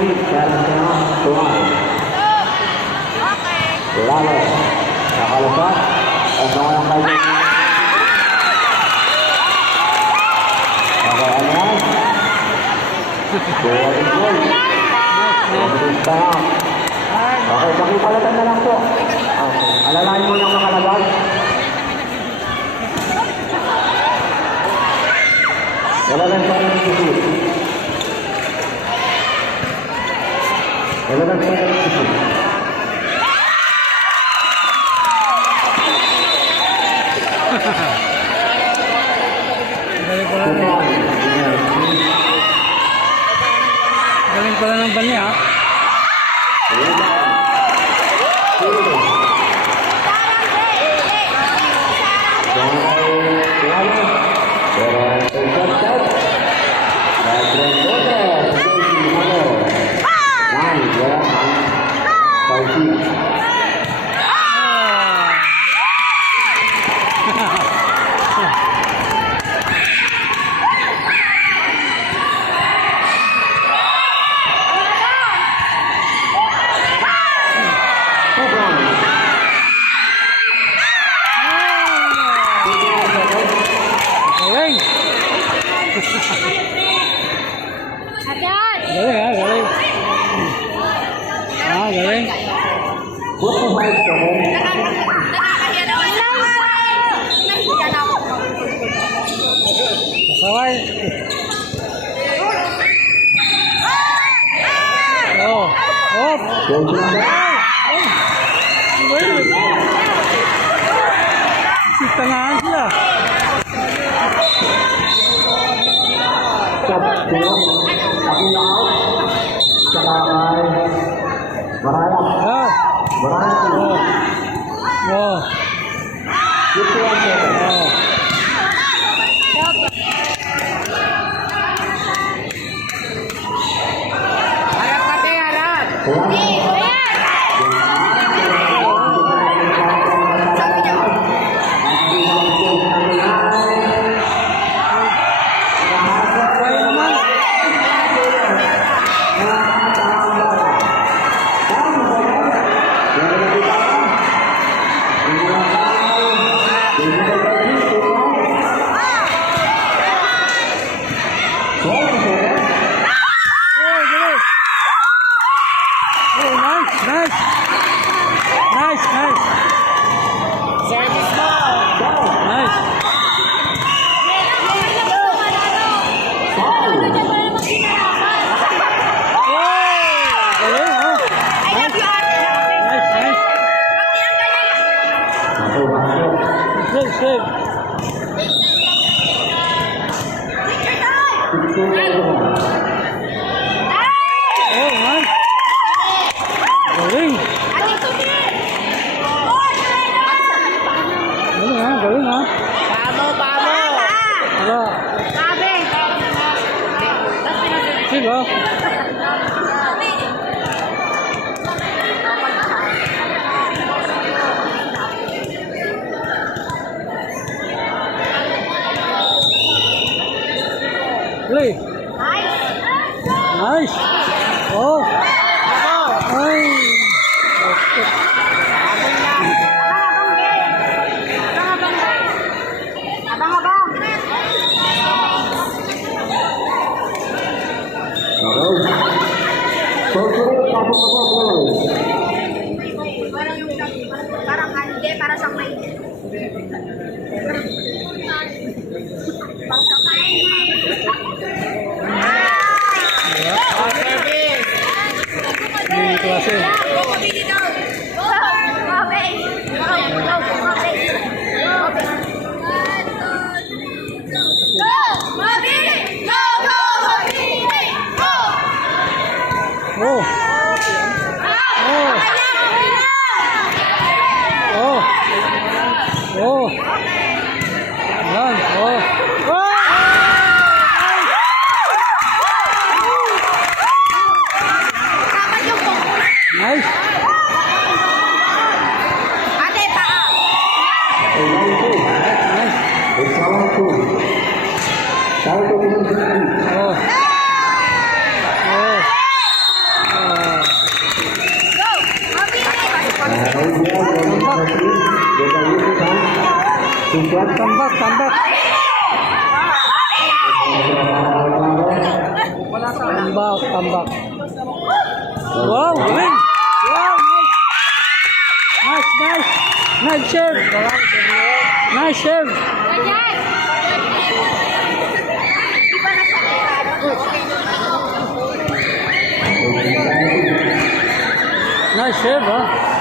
lead. Sergio Tuan. Lalo. Nakalupat. At mga kayo. Okay, ano yan? Goal is goal. Okay, pakipalatan na lang po. Okay. Alalahin mo yung mga lagay. Wala lang sa akin susunod. Wala lang sa akin susunod. Galing pala ng bali, ha? Galing. Galing. Kasaway. Sitangahan sila. Nice. Oh. Ay. Para sa may. Ticket. Tambak, tambak. Tambak, tambak. Wow, galing. Wow, nice. Nice, nice. Nice serve. Nice serve. Nice serve, ha?